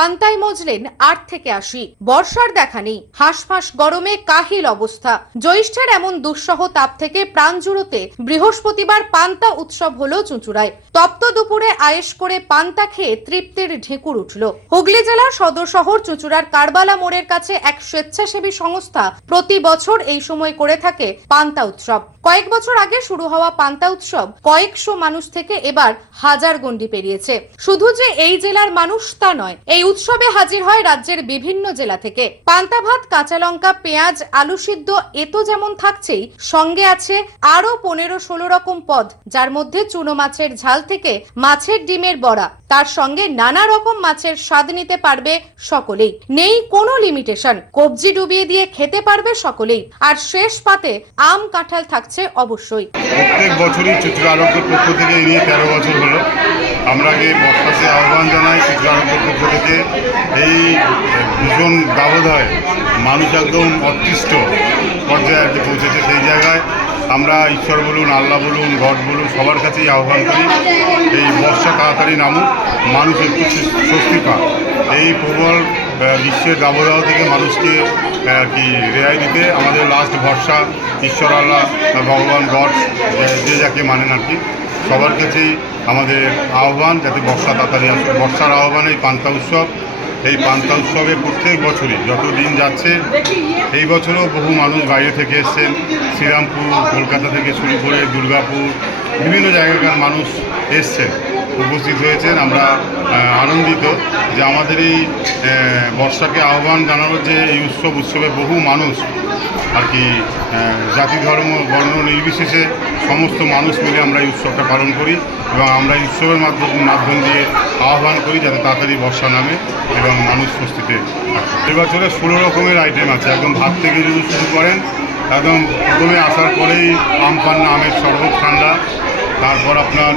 পান্তায় মজলেন আট থেকে আশি। বর্ষার দেখা নেই। হাঁসফাঁস গরমে কাহিল অবস্থা। জ্যৈষ্ঠের এমন দুঃসহ তাপ থেকে প্রাণ জুড়োতে বৃহস্পতিবার পান্তা উৎসব হলো চুঁচুড়ায়। তপ্ত দুপুরে আয়েশ করে পান্তা খেয়ে তৃপ্তির ঢেকুর উঠল। হুগলি জেলার সদর শহর চুঁচুড়ার কারবালা মোড়ের কাছে এক স্বেচ্ছাসেবী সংস্থা প্রতি বছর এই সময় করে থাকে পান্তা উৎসব। কয়েক বছর আগে শুরু হওয়া পান্তা উৎসব কয়েকশো মানুষ থেকে এবার হাজার গন্ডি পেরিয়েছে। শুধু যে এই জেলার মানুষ তা নয়, এই উৎসবে হাজির হয় রাজ্যের বিভিন্ন জেলা থেকে। পান্তা ভাত, কাঁচা লঙ্কা, পেঁয়াজ, আলু সিদ্ধ, এ তো যেমন থাকছেই, সঙ্গে আছে আরও পনেরো ষোলো রকম পদ, যার মধ্যে চুনো মাছের ঝাল থেকে মাছের ডিমের বড়া। তার সঙ্গে নানা রকম মাছের স্বাদ নিতে পারবে সকলেই। নেই কোনো লিমিটেশন কবজি ডুবিয়ে দিয়ে খেতে পারবে সকলেই। আর শেষ পাতে আম কাঁঠাল থাকছে অবশ্যই। প্রত্যেক বছরই চিত্র আরোগ্যের পক্ষ থেকে এই নিয়ে তেরো বছর হলো। আমরা এই বর্ষাতে আহ্বান জানাই চিত্র আরোগ্যের পক্ষ থেকে, এই ভীষণ দাবদায় মানুষ একদম অতৃষ্ট পর্যায়ে আর কি পৌঁছেছে সেই জায়গায়। আমরা ঈশ্বর বলুন, আল্লাহ বলুন, গড বলুন, সবার কাছেই আহ্বান করি, এই বর্ষা তাড়াতাড়ি নামুক, মানুষ একটু স্বস্তি পাক। এই প্রবল গ্রীষ্মের দাবদাহ থেকে মানুষকে আর কি, রেহাই দিতে আমাদের লাস্ট ভরসা, ঈশ্বর, আল্লাহ ভগবান, গড যে- যাকে মানেন আর কি। সবার কাছেই আমাদের আহ্বান, যাতে বর্ষা তাড়াতাড়ি আসে বর্ষার আহ্বান এই পান্তা উৎসব। এই পান্তা উৎসবে প্রত্যেক বছরই যত দিন যাচ্ছে, এই বছরও বহু মানুষ বাইরে থেকে এসছেন। শ্রীরামপুর, কলকাতা থেকে শুরু করে দুর্গাপুর, বিভিন্ন জায়গাকার মানুষ এসছেন, উপস্থিত হয়েছেন। আমরা আনন্দিত যে আমাদের এই বর্ষাকে আহ্বান জানানোর যে এই উৎসব, উৎসবে বহু মানুষ আর কি জাতি, ধর্ম, বর্ণ নির্বিশেষে সমস্ত মানুষ মিলে আমরা এই উৎসবটা পালন করি এবং আমরা এই উৎসবের মাধ্যম মাধ্যম দিয়ে আহ্বান করি, যাতে তাড়াতাড়ি বর্ষা নামে এবং মানুষ স্বস্তিতে এবছরে ষোলো রকমের আইটেম আছে। একদম ভাত থেকে যদি শুরু করেন, একদম প্রথমে আসার পরেই আম, পান্না, আমের শরবত, ঠান্ডা। তারপর আপনার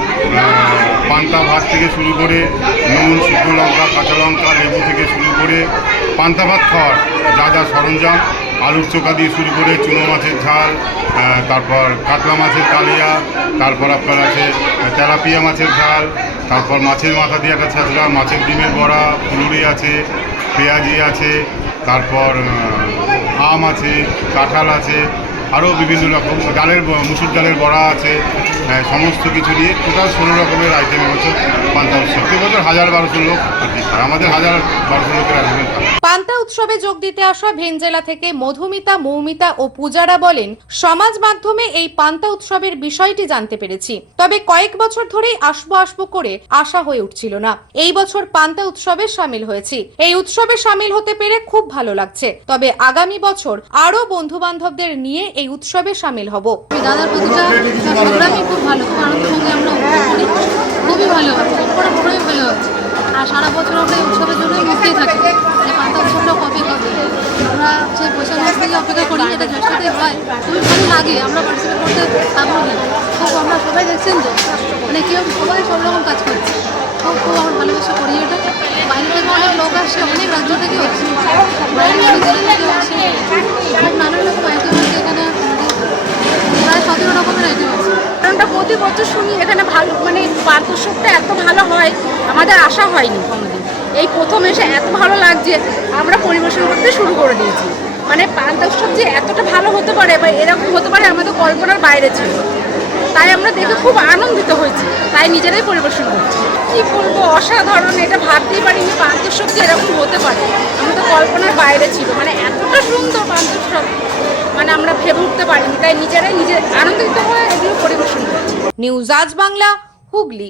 পান্তা ভাত থেকে শুরু করে নুন, শুকনো লঙ্কা, কাঁচা লঙ্কা, লেবু থেকে শুরু করে পান্তা ভাত খাওয়ার যা যা সরঞ্জাম আলুর চোখা দিয়ে শুরু করে চুনো মাছের ঝাল তারপর কাতলা মাছের কালিয়া, তারপর আপনার আছে তেলাপিয়া মাছের ঝাল, তারপর মাছের মাথা দিয়ে একটা ছাঁচড়া, মাছের ডিমের বড়া ফুলুরি আছে, পেঁয়াজি আছে, তারপর আম আছে, কাঁঠাল আছে আরও বিভিন্ন রকম ডালের মুসুর ডালের বড়া আছে সমস্ত কিছু দিয়ে টোটাল ষোলো রকমের আইটেম এবছর পান্তা উৎসব। বছর হাজার বারোশো লোক। আমাদের হাজার বারোশো লোকের আয়োজন পান্তা উৎসবে যোগ দিতে আসা ভেনজেলা থেকে মধুমিতা, মৌমিতা ও পূজারা বলেন, সমাজ মাধ্যমে এই পান্তা উৎসবের বিষয়টি জানতে পেরেছি। তবে কয়েক বছর ধরেই আসব আসব করে আশা হয়ে উঠছিল না। এই বছর পান্তা উৎসবে সামিল হয়েছি। এই উৎসবে সামিল হতে পেরে খুব ভালো লাগছে। তবে আগামী বছর আরও বন্ধু বান্ধবদের নিয়ে এই উৎসবে সামিল হব। দাদার প্রতিটা প্রোগ্রামই খুব ভালো, খুব আনন্দের সঙ্গে আমরা খুবই ভালো হচ্ছে কোনো ভালো হচ্ছে আর সারা বছর আমরা এই উৎসবের জন্যই মুখিয়ে থাকি। যে পান্তা উৎসবটা কবে কবে আমরা সেই বৈশাখ থেকে অপেক্ষা করি এটা জ্যৈষ্ঠতেই হয়, খুবই ভালো লাগে। আমরা পার্টিসিপেট করতে আগ্রহী খুব আমরা সবাই দেখছেন তো মানে কেউ সবাই সব রকম কাজ করছে। খুব খুব আমার ভালোবেসে করি এটা। বাইরে থেকে অনেক লোক আসছে অনেক রাজ্য থেকে হচ্ছে বাইরে থেকে খুব নানান রকম প্রায় সতেরো রকমের আইটেম আছে। আমরা প্রতি বছর শুনি এখানে ভালো মানে পার্ক এত ভালো হয়, আমাদের আশা হয়নি কোনোদিন। এই প্রথম এসে এত ভালো লাগছে, আমরা পরিবেশন করতে শুরু করে দিয়েছি। মানে পান্তা যে এতটা ভালো হতে পারে বা এরকম হতে পারে, আমাদের কল্পনার বাইরে ছিল। তাই আমরা দেখে খুব আনন্দিত হয়েছি, তাই নিজেরাই পরিবেশন করছি। কি বলব, অসাধারণ, এটা ভাবতেই পারিনি পান্তা উৎসব যে এরকম হতে পারে। আমাদের কল্পনার বাইরে ছিল মানে এতটা সুন্দর পান্তা উৎসব মানে আমরা ভেবে উঠতে পারিনি, তাই নিজেরাই নিজের আনন্দিত হয়ে এগুলো পরিবেশন করছি। নিউজ আজ বাংলা, হুগলি।